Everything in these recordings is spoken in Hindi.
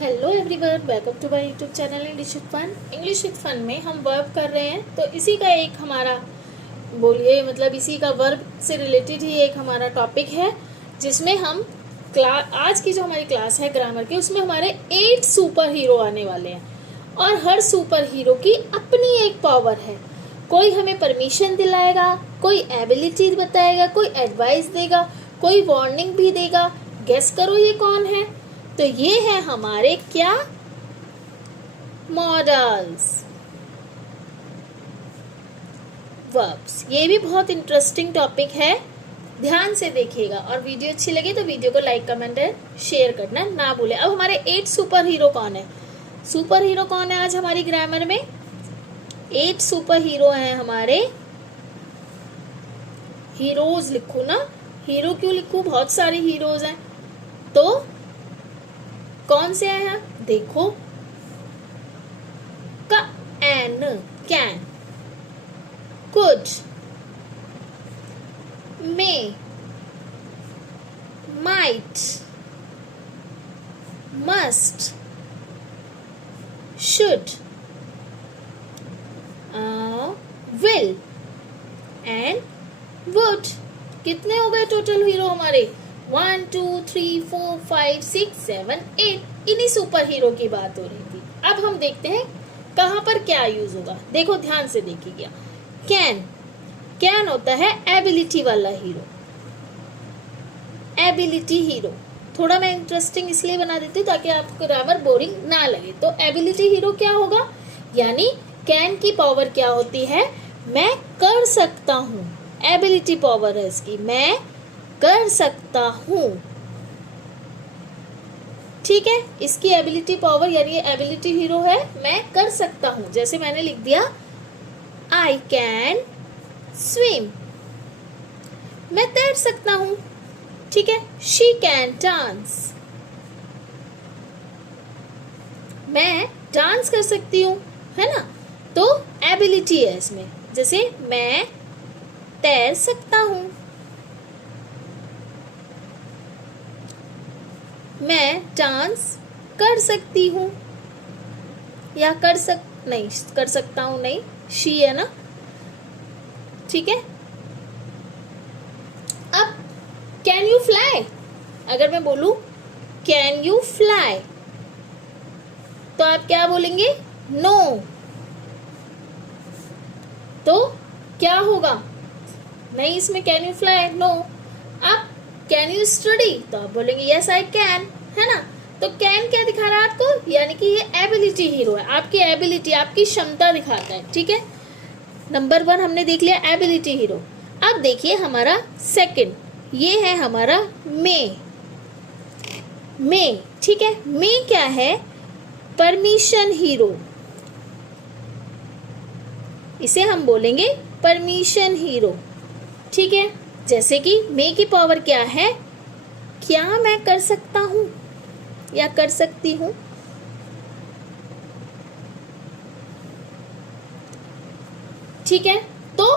Hello everyone, welcome to my YouTube channel English with fun में हम वर्ब कर रहे हैं। तो इसी का एक हमारा इसी का वर्ब से रिलेटेड ही एक हमारा टॉपिक है, जिसमें हम आज की जो हमारी क्लास है ग्रामर की, उसमें हमारे 8 सुपर हीरो आने वाले हैं। और हर सुपर हीरो की अपनी एक पावर है। कोई हमें परमिशन दिलाएगा, कोई एबिलिटी बताएगा, कोई एडवाइस देगा, कोई वार्निंग भी देगा। गेस करो ये कौन है? तो ये है हमारे क्या? Models, verbs. ये भी बहुत इंटरेस्टिंग टॉपिक है, ध्यान से देखिएगा। और वीडियो अच्छी लगी तो वीडियो को लाइक, कमेंट और शेयर करना ना भूले। अब हमारे 8 सुपर हीरो कौन है? सुपर हीरो कौन है आज हमारी ग्रामर में? 8 सुपर हीरो हैं हमारे। हीरोज लिखू ना, हीरो क्यों लिखू? बहुत सारे हीरोज हैं। तो कौन से हैं? देखो, can, could, may, might, must, should, will and would. कितने हो गए टोटल हीरो हमारे? 1 2 3 4 5 6 7 8। इन्हीं सुपर हीरो की बात हो रही थी। अब हम देखते हैं कहाँ पर क्या यूज होगा। देखो, ध्यान से देखिएगा। कैन होता है एबिलिटी वाला हीरो। एबिलिटी हीरो थोड़ा मैं इंटरेस्टिंग इसलिए बना देती हूँ ताकि आपको ग्रामर बोरिंग ना लगे। तो एबिलिटी हीरो क्या होगा? यानी कैन की पावर क्या होती है? मैं कर सकता हूँ। एबिलिटी पावर है इसकी, मैं कर सकता हूँ। ठीक है, इसकी एबिलिटी पावर यानी ये एबिलिटी हीरो है, मैं कर सकता हूँ। जैसे मैंने लिख दिया आई कैन स्विम, मैं तैर सकता हूँ। ठीक है, शी कैन डांस, मैं डांस कर सकती हूँ, है ना। तो एबिलिटी है इसमें। जैसे मैं तैर सकता हूँ, मैं डांस कर सकती हूँ, या कर सकता हूँ नहीं, शी है ना। ठीक है। अब कैन यू फ्लाई, अगर मैं बोलूं कैन यू फ्लाई, तो आप क्या बोलेंगे? नो। तो क्या होगा? नहीं, इसमें कैन यू फ्लाई, नो। अब कैन यू स्टडी, तो आप बोलेंगे यस आई कैन, है ना। तो कैन क्या दिखा रहा है आपको? यानी कि ये एबिलिटी हीरो है, आपकी एबिलिटी, आपकी क्षमता दिखाता है। ठीक है, नंबर 1 हमने देख लिया एबिलिटी हीरो। अब देखिए हमारा सेकंड, ये है हमारा मे। ठीक है, मे क्या है? Permission hero. इसे हम बोलेंगे परमिशन हीरो। ठीक है, जैसे कि मे की पावर क्या है? क्या मैं कर सकता हूं या कर सकती हूं। ठीक है, तो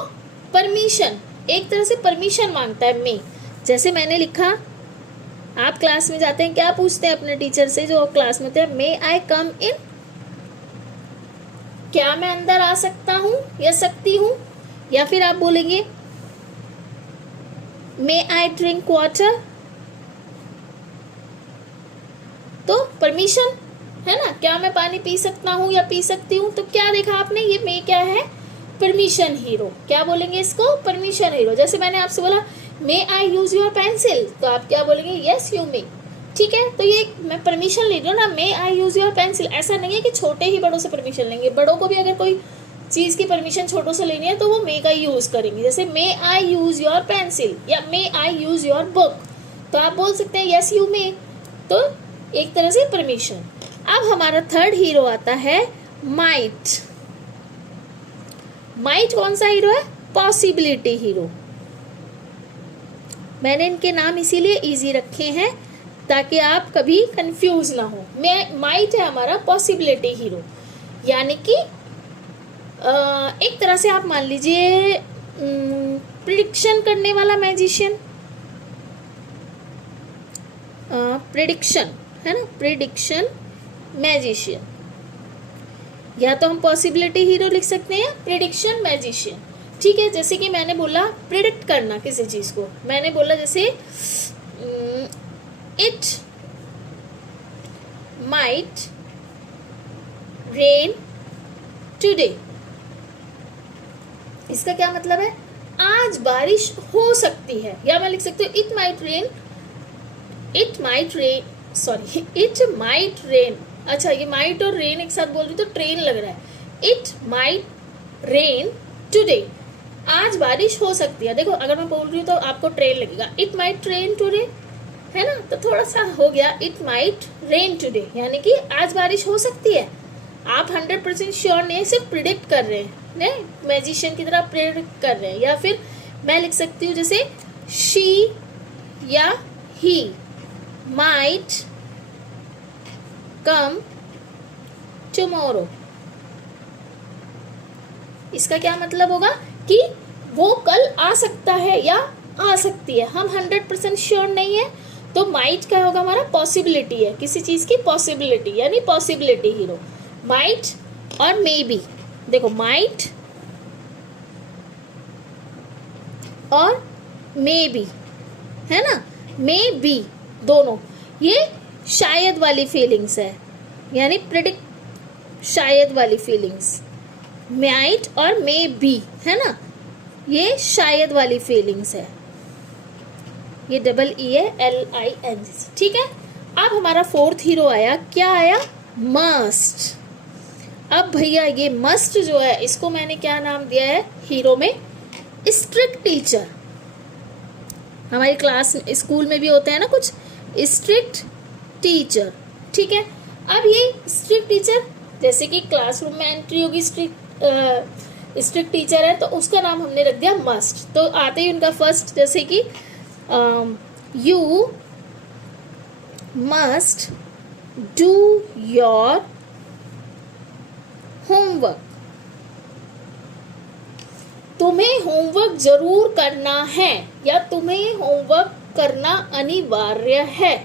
परमिशन, एक तरह से परमिशन मांगता है मे। जैसे मैंने लिखा, आप क्लास में जाते हैं, क्या पूछते हैं अपने टीचर से जो क्लास में होते हैं? मे आई कम इन, क्या मैं अंदर आ सकता हूं या सकती हूं। या फिर आप बोलेंगे मे आई ड्रिंक वाटर, तो परमिशन है ना, क्या मैं पानी पी सकता हूँ या पी सकती हूँ। तो क्या देखा आपने? ये मे क्या है? Permission hero. क्या बोलेंगे इसको? Permission hero. जैसे मैंने आपसे बोला मे आई यूज योर पेंसिल, तो आप क्या बोलेंगे? Yes you may. ठीक है, तो ये मैं परमिशन ले रही हूँ ना, मे आई यूज योर पेंसिल। ऐसा नहीं है कि छोटे ही बड़ों से परमिशन लेंगे, बड़ों को भी अगर कोई चीज की परमिशन छोटों से लेनी है तो वो मे का यूज करेंगे। जैसे मे आई यूज योर पेंसिल या मे आई यूज योर बुक, तो आप बोल सकते हैं यस यू मे। तो एक तरह से परमिशन। अब हमारा थर्ड हीरो आता है माइट। माइट कौन सा हीरो है? Possibility hero. मैंने इनके नाम इसीलिए इजी रखे हैं ताकि आप कभी कंफ्यूज ना हो। माइट है हमारा पॉसिबिलिटी हीरो, यानी कि एक तरह से आप मान लीजिए प्रिडिक्शन करने वाला मैजिशियन। प्रिडिक्शन है ना, प्रिडिक्शन मैजिशियन, या तो हम पॉसिबिलिटी हीरो लिख सकते हैं, प्रिडिक्शन मैजिशियन। ठीक है, जैसे कि मैंने बोला प्रिडिक्ट करना किसी चीज को, मैंने बोला जैसे इट माइट रेन टुडे। इसका क्या मतलब है? आज बारिश हो सकती है, या मैं लिख सकती हूँ it might rain, it might rain. अच्छा, ये माइट और रेन एक साथ बोल रही तो ट्रेन लग रहा है। इट माइट रेन टुडे, आज बारिश हो सकती है। देखो अगर मैं बोल रही हूँ तो आपको ट्रेन लगेगा, इट माइट रेन टुडे, है ना, तो थोड़ा सा हो गया इट माइट रेन टुडे, यानी कि आज बारिश हो सकती है। आप 100% श्योर नहीं, सिर्फ प्रिडिक्ट कर रहे हैं, नहीं मैजिशियन की तरह प्रिडिक्ट कर रहे हैं। या फिर मैं लिख सकती हूँ जैसे शी या ही माइट कम टुमारो। इसका क्या मतलब होगा कि वो कल आ सकता है या आ सकती है। हम 100% श्योर नहीं है, तो माइट क्या होगा हमारा? पॉसिबिलिटी है, किसी चीज की पॉसिबिलिटी, यानी पॉसिबिलिटी हीरो। माइट और मे बी, देखो माइट और मे बी, है ना, मे बी दोनों, ये शायद वाली फीलिंग्स है, यानी प्रिडिक्ट शायद वाली फीलिंग्स। माइट और मे बी, है ना, ये शायद वाली फीलिंग्स है, ये डबल ई है, LING। ठीक है, अब हमारा फोर्थ हीरो आया, क्या आया? मस्ट। अब भैया ये मस्ट जो है, इसको मैंने क्या नाम दिया है हीरो में? Strict teacher. हमारी क्लास स्कूल में भी होते हैं ना कुछ स्ट्रिक्ट टीचर। ठीक है, अब ये स्ट्रिक्ट टीचर, जैसे कि क्लासरूम में एंट्री होगी स्ट्रिक्ट टीचर है, तो उसका नाम हमने रख दिया मस्ट। तो आते ही उनका फर्स्ट, जैसे कि you must do your homework. तुम्हें होमवर्क जरूर करना है, या तुम्हें होमवर्क करना अनिवार्य है।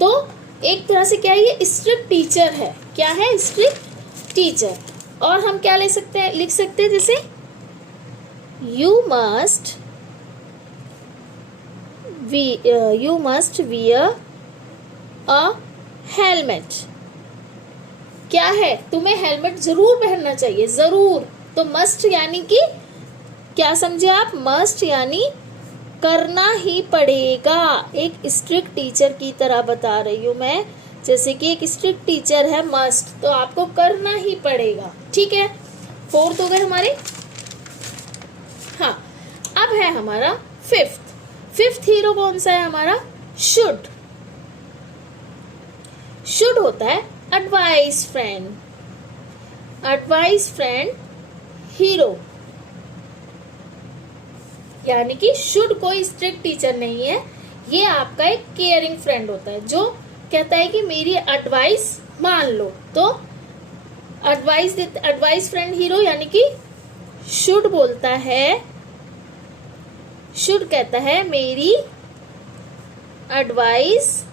तो एक तरह से क्या है, ये स्ट्रिक्ट टीचर है। क्या है? Strict teacher. और हम क्या ले सकते हैं, लिख सकते हैं जैसे you must wear a helmet. क्या है? तुम्हें हेलमेट जरूर पहनना चाहिए, जरूर। तो मस्ट यानी कि क्या समझे आप? मस्ट यानी करना ही पड़ेगा। एक स्ट्रिक्ट टीचर की तरह बता रही हूं मैं, जैसे कि एक स्ट्रिक्ट टीचर है मस्ट, तो आपको करना ही पड़ेगा। ठीक है, फोर्थ हो गए हमारे। हाँ, अब है हमारा फिफ्थ हीरो कौन सा है हमारा? शुड। शुड होता है advice friend, advice friend hero. यानी कि शुड कोई स्ट्रिक्ट टीचर नहीं है, ये आपका एक केयरिंग फ्रेंड होता है, जो कहता है कि मेरी एडवाइस मान लो। तो एडवाइस फ्रेंड हीरो, यानी कि शुड बोलता है, शुड कहता है मेरी एडवाइस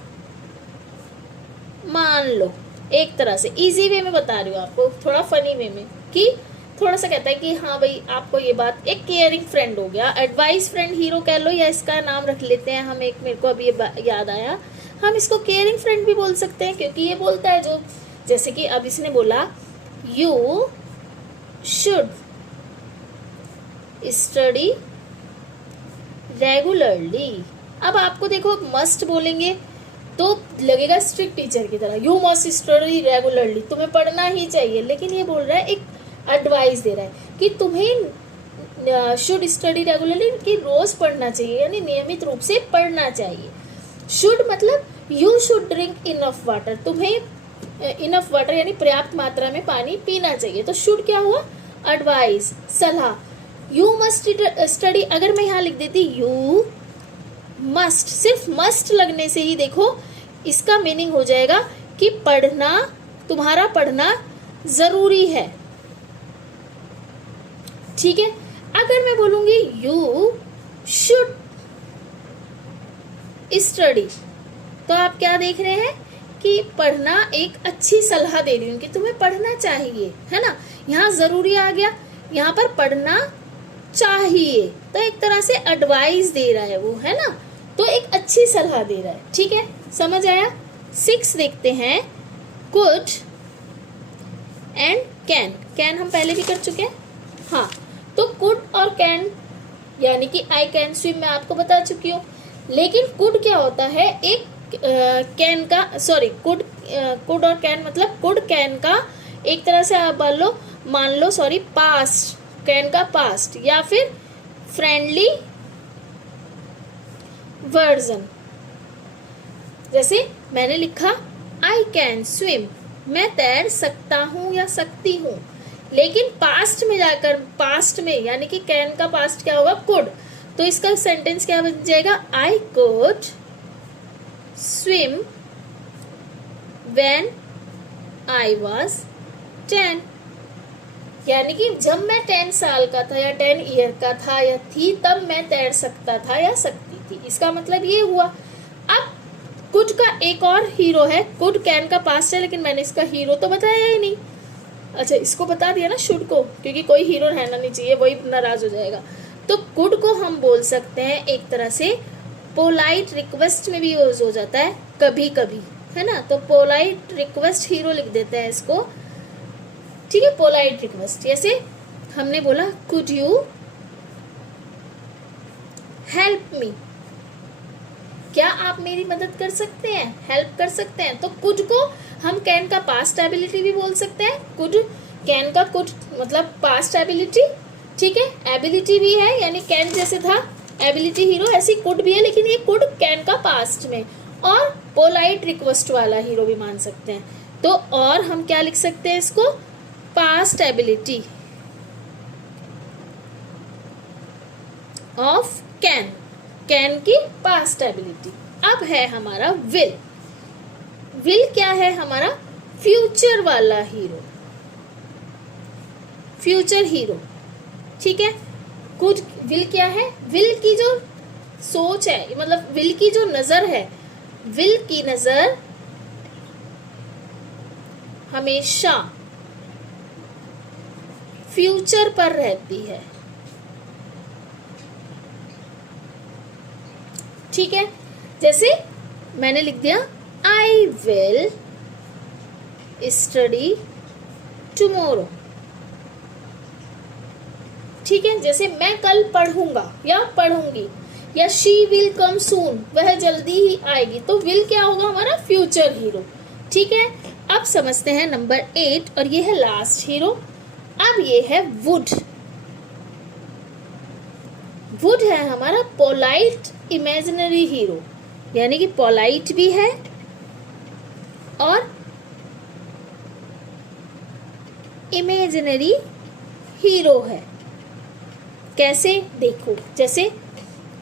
मान लो। एक तरह से इजी वे में बता रही हूँ आपको, थोड़ा फनी वे में, कि थोड़ा सा कहता है कि हाँ भाई आपको ये बात, एक केयरिंग फ्रेंड हो गया, एडवाइस फ्रेंड हीरो कह लो, या इसका नाम रख लेते हैं हम, एक मेरे को अभी ये याद आया, हम इसको केयरिंग फ्रेंड भी बोल सकते हैं, क्योंकि ये बोलता है जो, जैसे कि अब इसने बोला यू शुड स्टडी रेगुलरली। अब आपको देखो मस्ट बोलेंगे तो लगेगा स्ट्रिक्ट टीचर की तरह, यू मस्ट स्टडी रेगुलरली, तुम्हें पढ़ना ही चाहिए। लेकिन ये बोल रहा है, एक एडवाइस दे रहा है कि तुम्हें शुड स्टडी रेगुलरली, कि रोज पढ़ना चाहिए, यानी नियमित रूप से पढ़ना चाहिए। शुड मतलब you should drink enough water, तुम्हें इनफ वाटर यानी पर्याप्त मात्रा में पानी पीना चाहिए। तो शुड क्या हुआ? एडवाइस, सलाह। यू मस्ट स्टडी, अगर मैं यहाँ लिख देती यू मस्ट, सिर्फ मस्ट लगने से ही देखो इसका मीनिंग हो जाएगा कि पढ़ना, तुम्हारा पढ़ना जरूरी है। ठीक है, अगर मैं बोलूंगी यू शुड स्टडी, तो आप क्या देख रहे हैं कि पढ़ना एक अच्छी सलाह दे रही हूँ कि तुम्हें पढ़ना चाहिए, है ना। यहाँ जरूरी आ गया, यहाँ पर पढ़ना चाहिए, तो एक तरह से एडवाइस दे रहा है वो, है ना, तो एक अच्छी सलाह दे रहा है। ठीक है, समझ आया। 6 देखते हैं, कुड एंड कैन। कैन हम पहले भी कर चुके हैं, हाँ। तो कुड और कैन यानी कि आई कैन स्विम मैं आपको बता चुकी हूँ, लेकिन कुड क्या होता है, एक कैन का, सॉरी कुड और कैन मतलब कुड कैन का एक तरह से आप मान लो सॉरी पास्ट, कैन का पास्ट या फिर फ्रेंडली वर्जन। जैसे मैंने लिखा आई कैन स्विम, मैं तैर सकता हूँ या सकती हूँ, लेकिन पास्ट में जाकर, पास्ट में यानी कि कैन का पास्ट क्या होगा, कुड, तो इसका सेंटेंस क्या बन जाएगा, I could swim when I was 10। यानी कि जब मैं 10 साल का था या 10 ईयर का था या थी, तब मैं तैर सकता था या सकती थी। इसका मतलब ये हुआ। अब कुड का एक और हीरो है, कुड कैन का पास्ट है, लेकिन मैंने इसका हीरो तो बताया ही नहीं। अच्छा, इसको बता दिया ना शुड को, क्योंकि कोई हीरो रहना नहीं चाहिए, वही नाराज हो जाएगा। तो कुड को हम बोल सकते हैं एक तरह से पोलाइट रिक्वेस्ट में भी यूज हो जाता है कभी कभी, है ना। तो पोलाइट रिक्वेस्ट हीरो लिख देते हैं इसको, ठीक है, पोलाइट रिक्वेस्ट। जैसे हमने बोला कुड यू हेल्प मी, क्या आप मेरी मदद कर सकते हैं, हेल्प कर सकते हैं। तो कुड को हम कैन का पास्ट एबिलिटी भी बोल सकते हैं, कुड कैन का कुड मतलब पास्ट एबिलिटी, ठीक है, एबिलिटी भी है, यानी कैन जैसे था एबिलिटी हीरो, ऐसी कुड भी है, लेकिन ये कुड कैन का पास्ट में, और पोलाइट रिक्वेस्ट वाला हीरो भी मान सकते हैं। तो और हम क्या लिख सकते हैं इसको, past ability of can, can की पास्ट एबिलिटी। अब है हमारा विल। विल क्या है, हमारा फ्यूचर वाला हीरो, फ्यूचर हीरो, ठीक है। कुछ विल क्या है, विल की जो सोच है, मतलब विल की जो नजर है, विल की नजर हमेशा फ्यूचर पर रहती है, ठीक है। जैसे मैंने लिख दिया आई विल स्टडी टुमारो, ठीक है। जैसे मैं कल पढ़ूंगा या पढ़ूंगी, या शी विल कम सून, वह जल्दी ही आएगी। तो विल क्या होगा, हमारा फ्यूचर हीरो, ठीक है। अब समझते हैं नंबर 8, और ये है लास्ट हीरो। अब ये है वुड। वुड है हमारा पोलाइट इमेजिनरी हीरो, यानी कि पोलाइट भी है और इमेजिनरी हीरो है। कैसे, देखो, जैसे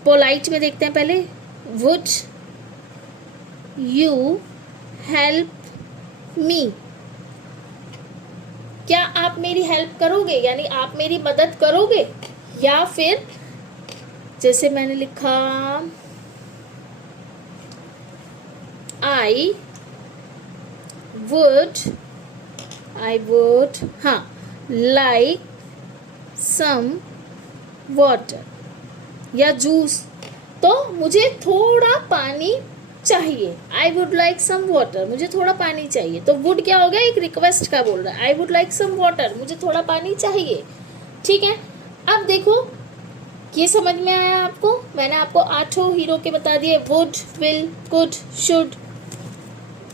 पोलाइट में देखते हैं पहले, वुड यू हेल्प मी, क्या आप मेरी हेल्प करोगे, यानी आप मेरी मदद करोगे। या फिर जैसे मैंने लिखा आई वुड हाँ लाइक सम वाटर या जूस, तो मुझे थोड़ा पानी चाहिए। I would like some water, मुझे थोड़ा पानी चाहिए। तो वुड क्या हो गया, एक रिक्वेस्ट का बोल रहा है, I would like some water, मुझे थोड़ा पानी चाहिए, ठीक है। अब देखो, ये समझ में आया आपको, मैंने आपको 8 हीरो के बता दिए, वुड, विल, कुड, शुड।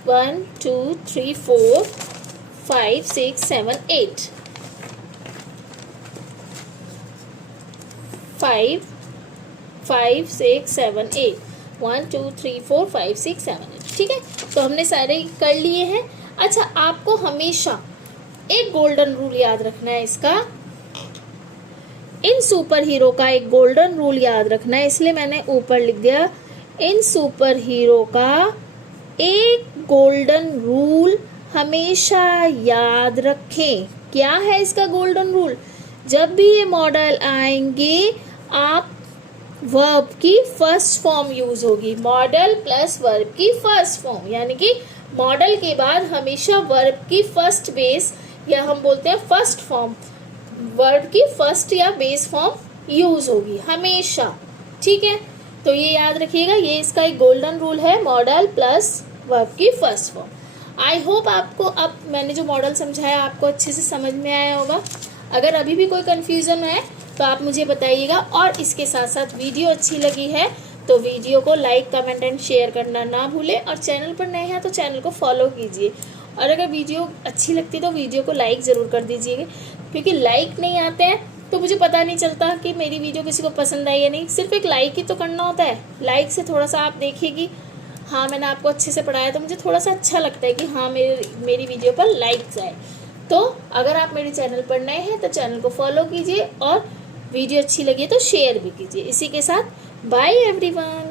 1 2 3 4 5 6 7 8 5 6 7 8 1 2 3 4 5 6 7 8, ठीक है। तो हमने सारे कर लिए हैं। अच्छा, आपको हमेशा एक गोल्डन रूल याद रखना है इसका, इन सुपर हीरो का एक गोल्डन रूल याद रखना है, इसलिए मैंने ऊपर लिख दिया, इन सुपर हीरो का एक गोल्डन रूल हमेशा याद रखें। क्या है इसका गोल्डन रूल, जब भी ये मॉडल आएंगे आप वर्ब की फर्स्ट फॉर्म यूज होगी, मॉडल प्लस वर्ब की फर्स्ट फॉर्म, यानी कि मॉडल के बाद हमेशा वर्ब की फर्स्ट बेस या हम बोलते हैं फर्स्ट फॉर्म, वर्ब की फर्स्ट या बेस फॉर्म यूज होगी हमेशा, ठीक है। तो ये याद रखिएगा, ये इसका एक गोल्डन रूल है, मॉडल प्लस वर्ब की फर्स्ट फॉर्म। आई होप आपको अब मैंने जो मॉडल समझाया आपको अच्छे से समझ में आया होगा। अगर अभी भी कोई कन्फ्यूज़न है तो आप मुझे बताइएगा, और इसके साथ साथ वीडियो अच्छी लगी है तो वीडियो को लाइक कमेंट एंड शेयर करना ना भूलें, और चैनल पर नए हैं तो चैनल को फॉलो कीजिए। और अगर वीडियो अच्छी लगती है तो वीडियो को लाइक ज़रूर कर दीजिएगा, क्योंकि लाइक नहीं आते हैं तो मुझे पता नहीं चलता कि मेरी वीडियो किसी को पसंद आई या नहीं। सिर्फ एक लाइक ही तो करना होता है, लाइक से थोड़ा सा आप देखिए कि हाँ मैंने आपको अच्छे से पढ़ाया, तो मुझे थोड़ा सा अच्छा लगता है कि हाँ मेरी वीडियो पर लाइक्स आए। तो अगर आप मेरे चैनल पर नए हैं तो चैनल को फॉलो कीजिए, और वीडियो अच्छी लगी तो शेयर भी कीजिए। इसी के साथ बाय एवरीवन।